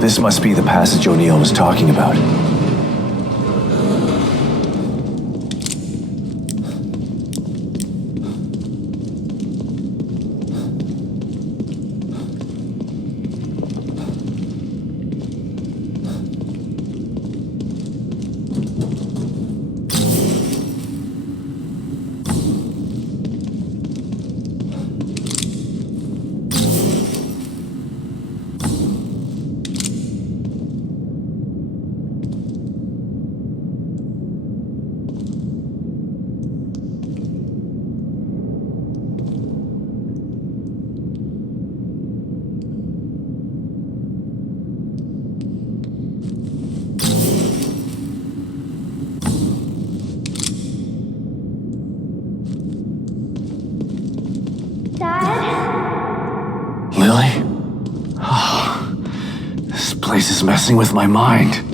This must be the passage O'Neill was talking about. Lily? Oh, this place is messing with my mind.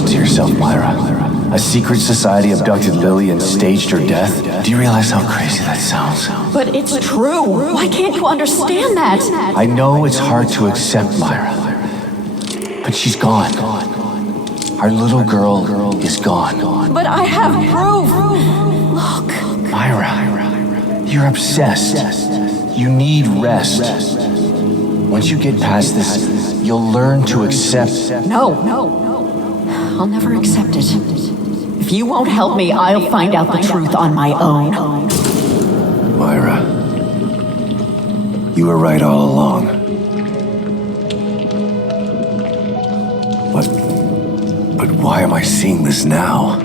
listen to yourself, Myra. A secret society abducted Lily and staged her death? Do you realize how crazy that sounds? But it's true. Why can't you understand that? I know it's hard to accept, Myra. But she's gone. Our little girl is gone. But I have proof. Look. Myra, you're obsessed. You need rest. Once you get past this, you'll learn to accept. No. I'll never accept it. If you won't help me, I'll find out the truth on my own. Myra, you were right all along. But why am I seeing this now?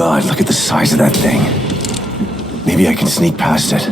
God, look at the size of that thing. Maybe I can sneak past it.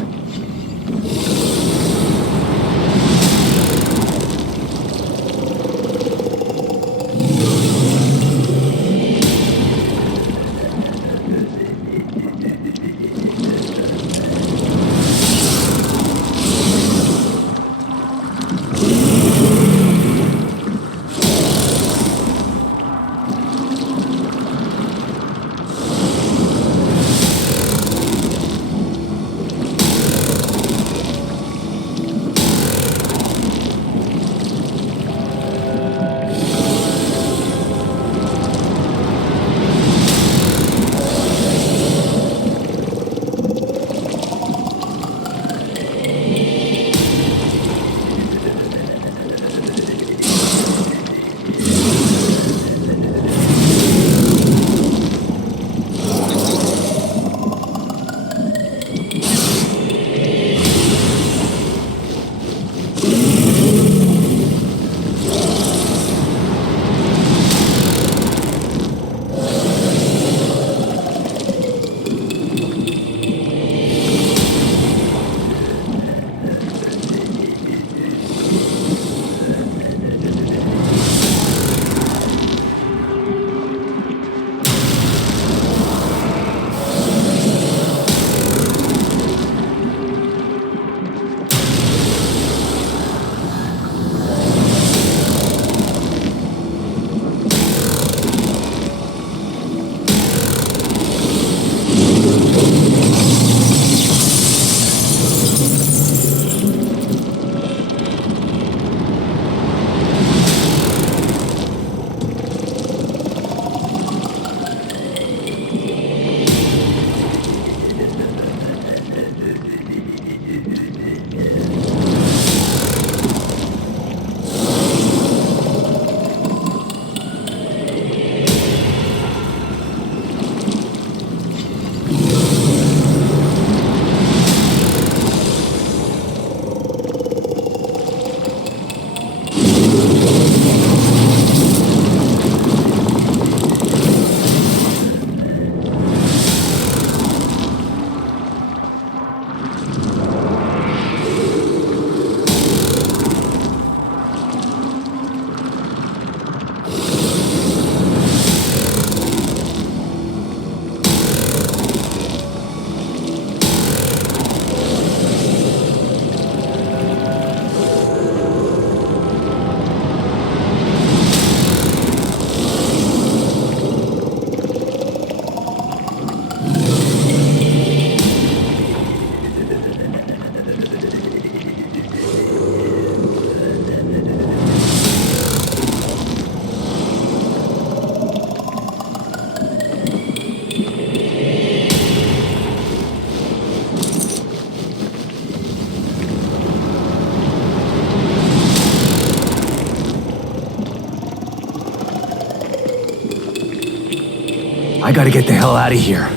I gotta get the hell out of here.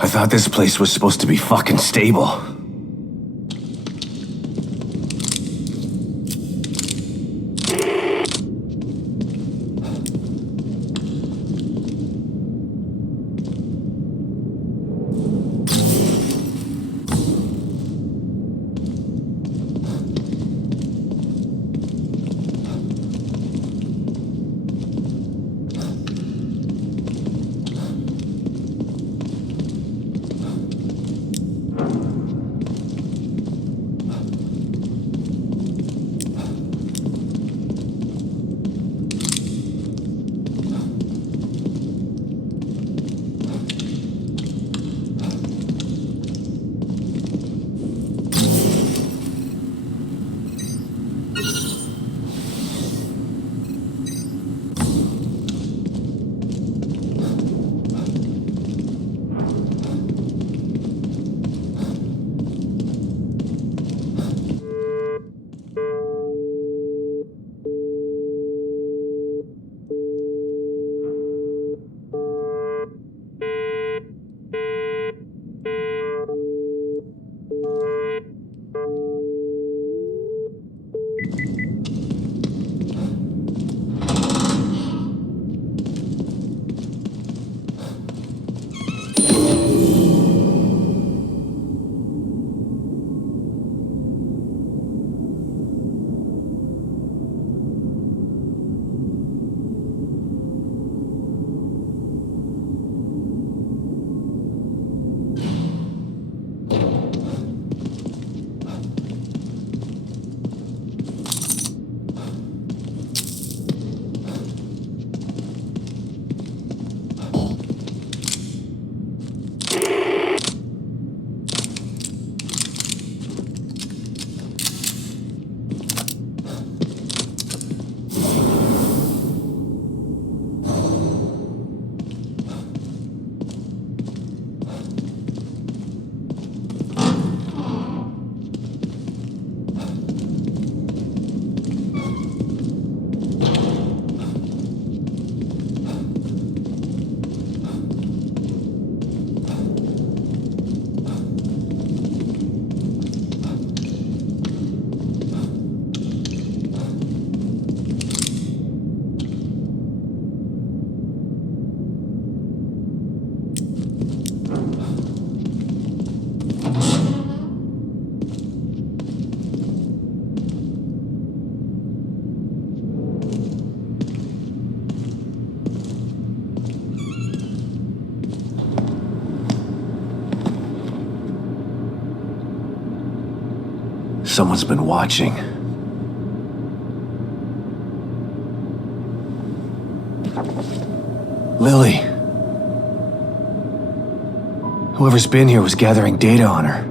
I thought this place was supposed to be fucking stable. Someone's been watching. Lily. Whoever's been here was gathering data on her.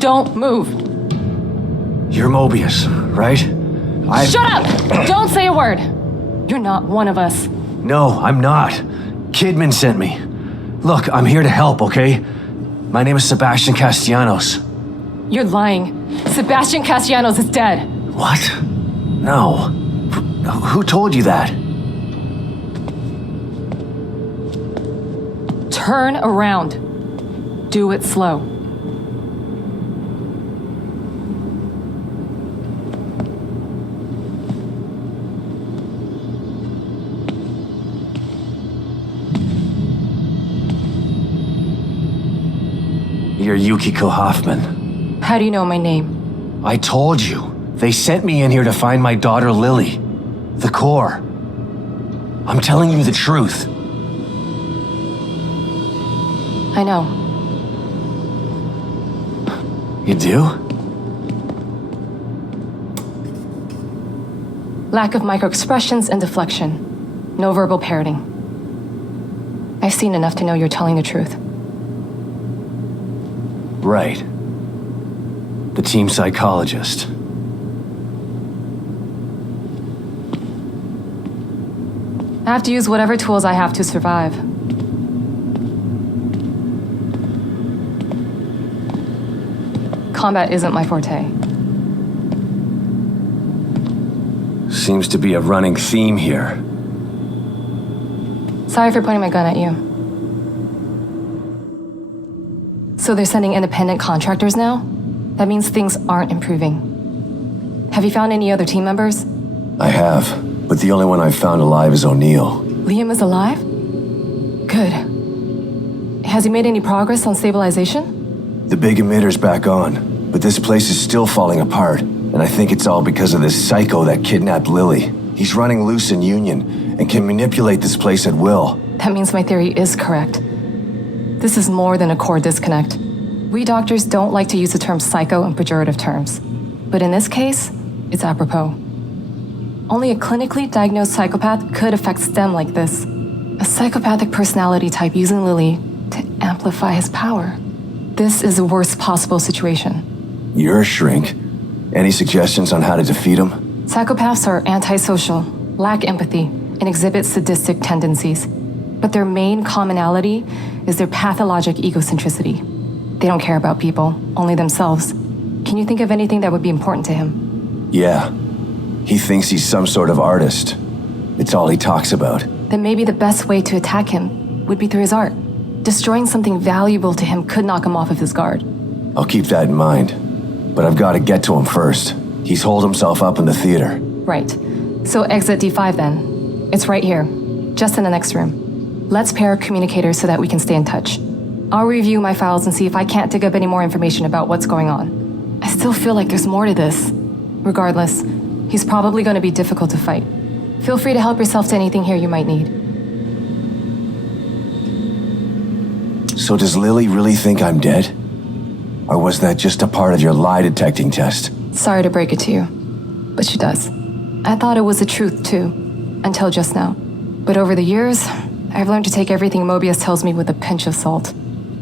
Don't move. You're Mobius, right? Shut up! Don't say a word. You're not one of us. No, I'm not. Kidman sent me. Look, I'm here to help, okay? My name is Sebastian Castellanos. You're lying. Sebastian Castellanos is dead. What? No. Who told you that? Turn around. Do it slow. You're Yukiko Hoffman. How do you know my name? I told you. They sent me in here to find my daughter Lily. The core. I'm telling you the truth. I know. You do? Lack of microexpressions and deflection. No verbal parroting. I've seen enough to know you're telling the truth. Right. The team psychologist. I have to use whatever tools I have to survive. Combat isn't my forte. Seems to be a running theme here. Sorry for pointing my gun at you. So they're sending independent contractors now? That means things aren't improving. Have you found any other team members? I have, but the only one I've found alive is O'Neill. Liam is alive? Good. Has he made any progress on stabilization? The big emitter's back on, but this place is still falling apart, and I think it's all because of this psycho that kidnapped Lily. He's running loose in Union and can manipulate this place at will. That means my theory is correct. This is more than a core disconnect. We doctors don't like to use the term psycho in pejorative terms, but in this case, it's apropos. Only a clinically diagnosed psychopath could affect STEM like this. A psychopathic personality type using Lily to amplify his power. This is the worst possible situation. You're a shrink. Any suggestions on how to defeat him? Psychopaths are antisocial, lack empathy, and exhibit sadistic tendencies. But their main commonality is their pathologic egocentricity. They don't care about people, only themselves. Can you think of anything that would be important to him? Yeah. He thinks he's some sort of artist. It's all he talks about. Then maybe the best way to attack him would be through his art. Destroying something valuable to him could knock him off of his guard. I'll keep that in mind. But I've got to get to him first. He's holed himself up in the theater. Right. So exit D5 then. It's right here, just in the next room. Let's pair communicators so that we can stay in touch. I'll review my files and see if I can't dig up any more information about what's going on. I still feel like there's more to this. Regardless, he's probably going to be difficult to fight. Feel free to help yourself to anything here you might need. So does Lily really think I'm dead? Or was that just a part of your lie detecting test? Sorry to break it to you, but she does. I thought it was the truth too, until just now. But over the years, I've learned to take everything Mobius tells me with a pinch of salt.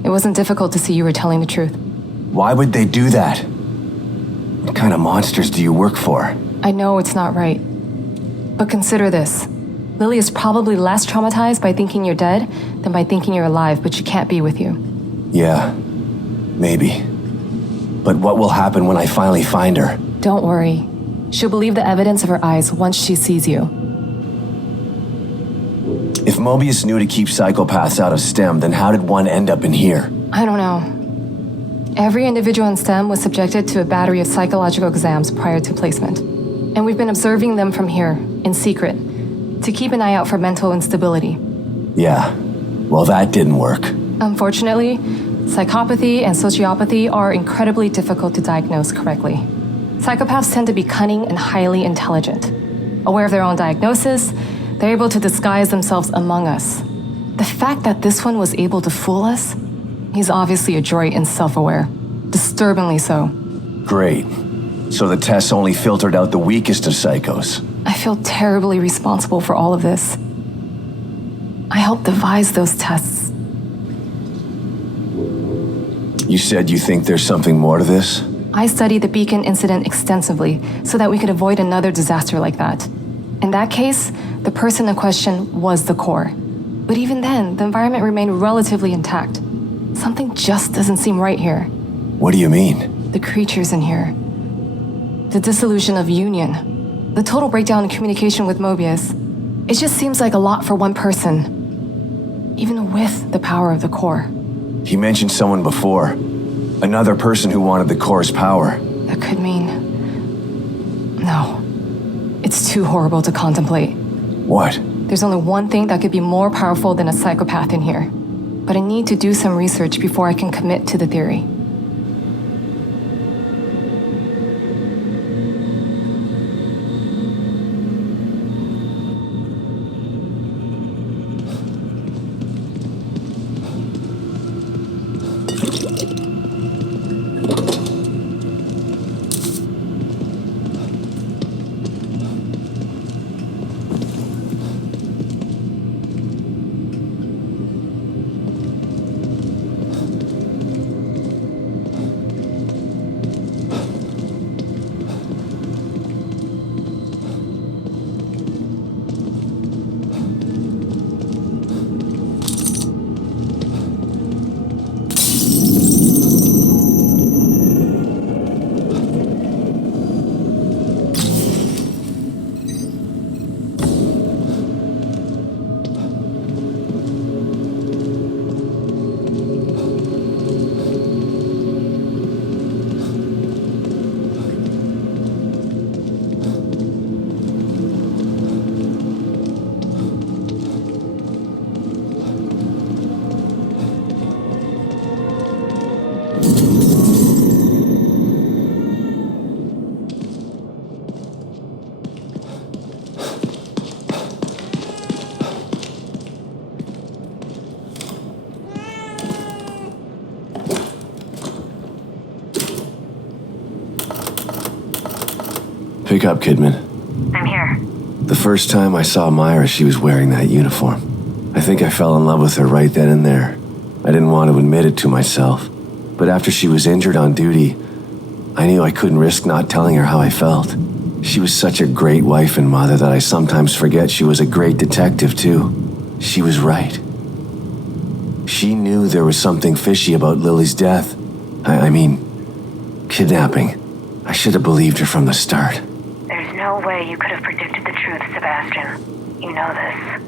It wasn't difficult to see you were telling the truth. Why would they do that? What kind of monsters do you work for? I know it's not right. But consider this. Lily is probably less traumatized by thinking you're dead than by thinking you're alive, but she can't be with you. Yeah, maybe. But what will happen when I finally find her? Don't worry. She'll believe the evidence of her eyes once she sees you. If Mobius knew to keep psychopaths out of STEM, then how did one end up in here? I don't know. Every individual in STEM was subjected to a battery of psychological exams prior to placement. And we've been observing them from here, in secret, to keep an eye out for mental instability. Yeah, well that didn't work. Unfortunately, psychopathy and sociopathy are incredibly difficult to diagnose correctly. Psychopaths tend to be cunning and highly intelligent. Aware of their own diagnosis, they're able to disguise themselves among us. The fact that this one was able to fool us, he's obviously adroit and self-aware. Disturbingly so. Great. So the tests only filtered out the weakest of psychos. I feel terribly responsible for all of this. I helped devise those tests. You said you think there's something more to this? I studied the Beacon incident extensively so that we could avoid another disaster like that. In that case, the person in question was the core. But even then, the environment remained relatively intact. Something just doesn't seem right here. What do you mean? The creatures in here. The dissolution of Union. The total breakdown in communication with Mobius. It just seems like a lot for one person. Even with the power of the core. He mentioned someone before. Another person who wanted the core's power. That could mean... No. It's too horrible to contemplate. What? There's only one thing that could be more powerful than a psychopath in here. But I need to do some research before I can commit to the theory. Pick up, Kidman. I'm here. The first time I saw Myra, she was wearing that uniform. I think I fell in love with her right then and there. I didn't want to admit it to myself. But after she was injured on duty, I knew I couldn't risk not telling her how I felt. She was such a great wife and mother that I sometimes forget she was a great detective, too. She was right. She knew there was something fishy about Lily's death. I mean, kidnapping. I should have believed her from the start. There's no way you could have predicted the truth, Sebastian. You know this.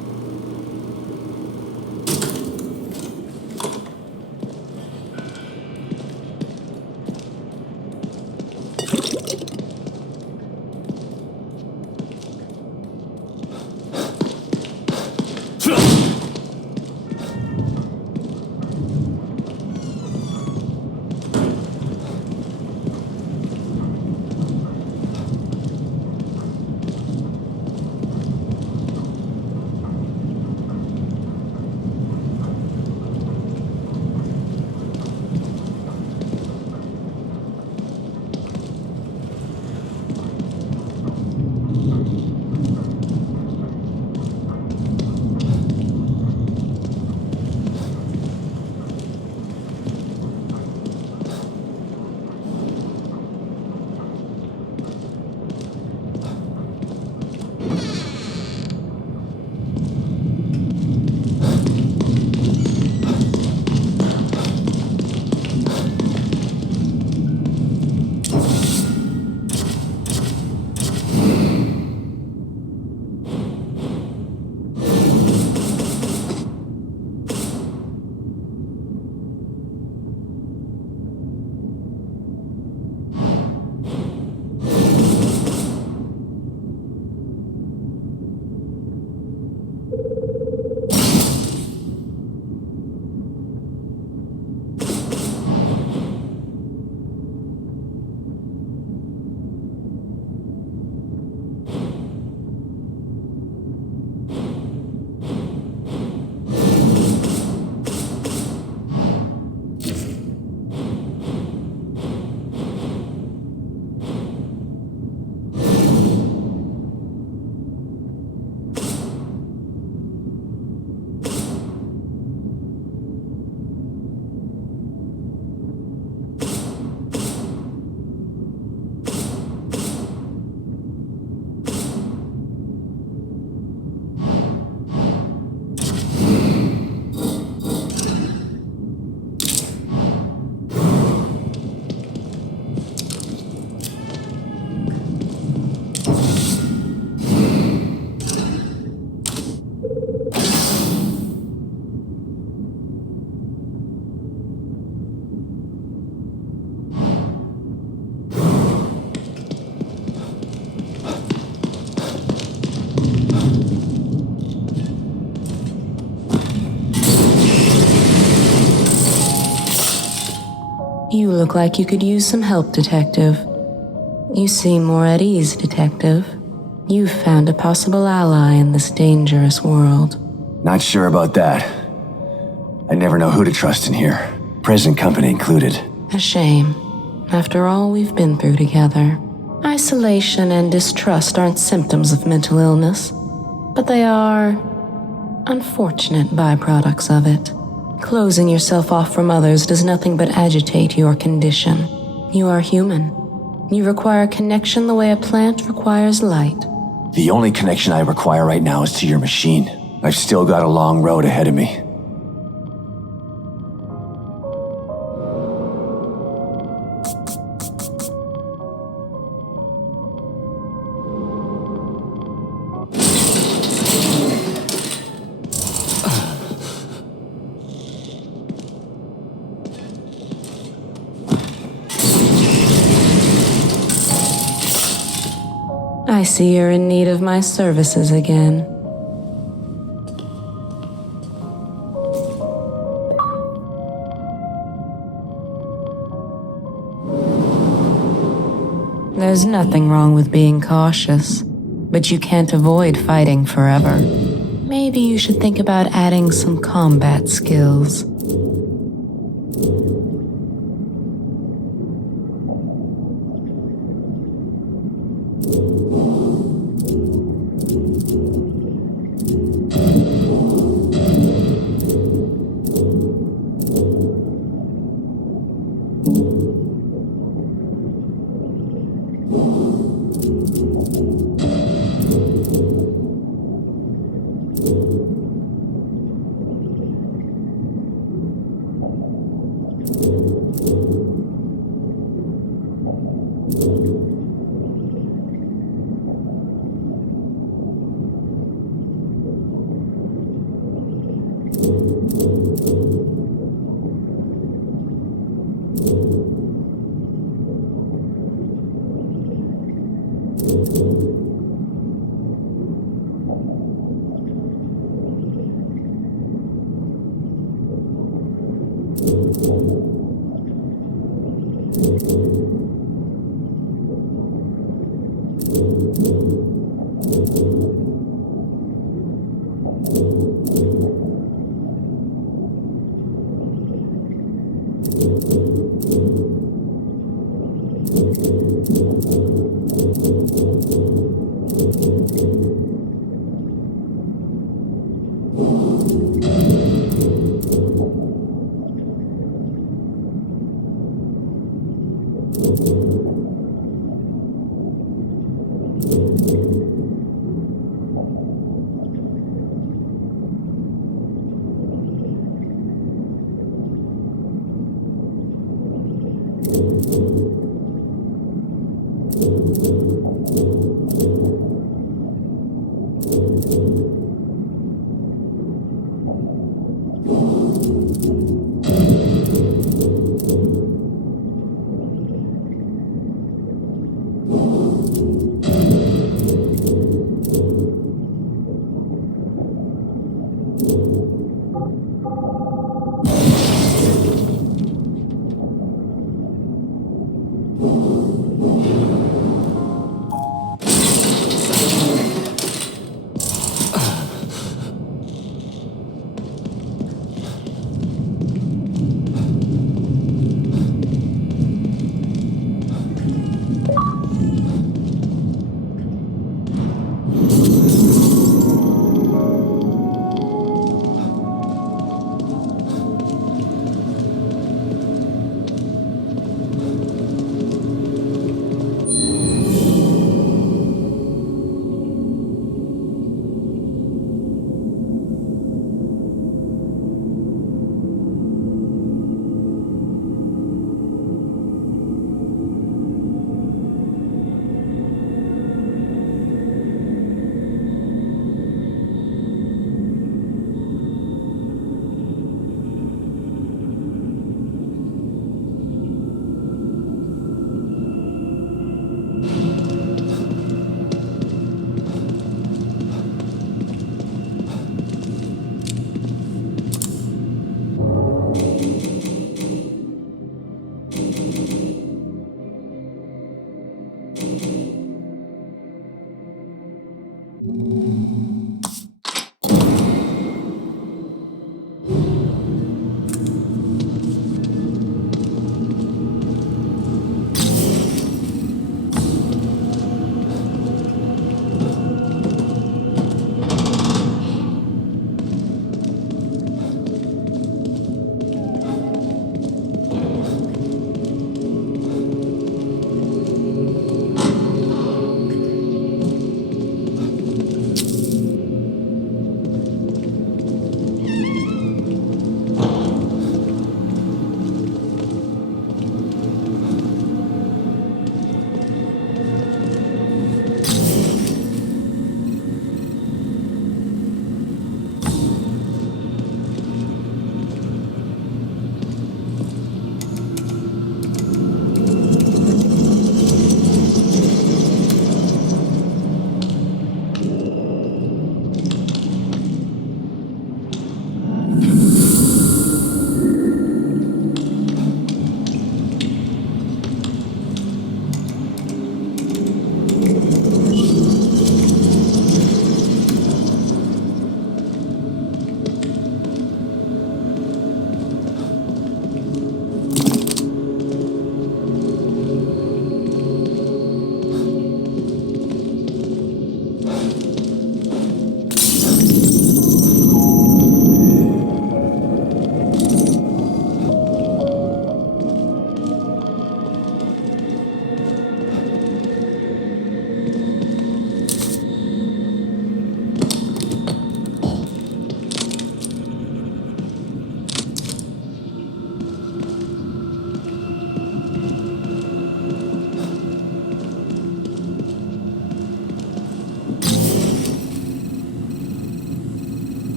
look like you could use some help, Detective. You seem more at ease, Detective. You've found a possible ally in this dangerous world. Not sure about that. I never know who to trust in here, present company included. A shame. After all we've been through together. Isolation and distrust aren't symptoms of mental illness, but they are unfortunate byproducts of it. Closing yourself off from others does nothing but agitate your condition. You are human. You require connection the way a plant requires light. The only connection I require right now is to your machine. I've still got a long road ahead of me. I see you're in need of my services again. There's nothing wrong with being cautious, but you can't avoid fighting forever. Maybe you should think about adding some combat skills.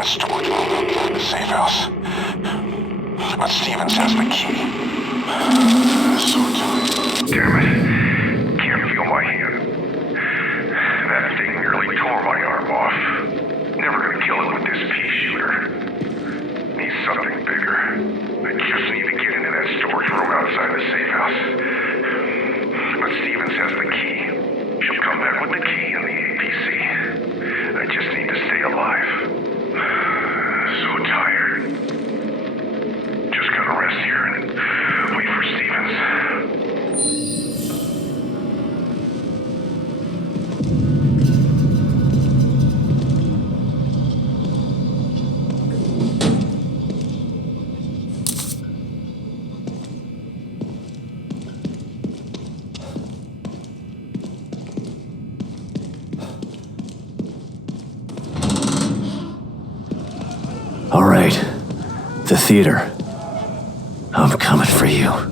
that storage room in the safe house. But Stevens has the key. So tight. Damn it. Can't feel my hand. That thing nearly tore my arm off. Never gonna kill it with this pea shooter. Needs something bigger. I just need to get into that storage room outside the safe house. But Stevens has the key. She'll come back with the key and the APC. I just need to stay alive. So tired. Just gotta rest here and wait for Stevens. All right. The theater. I'm coming for you.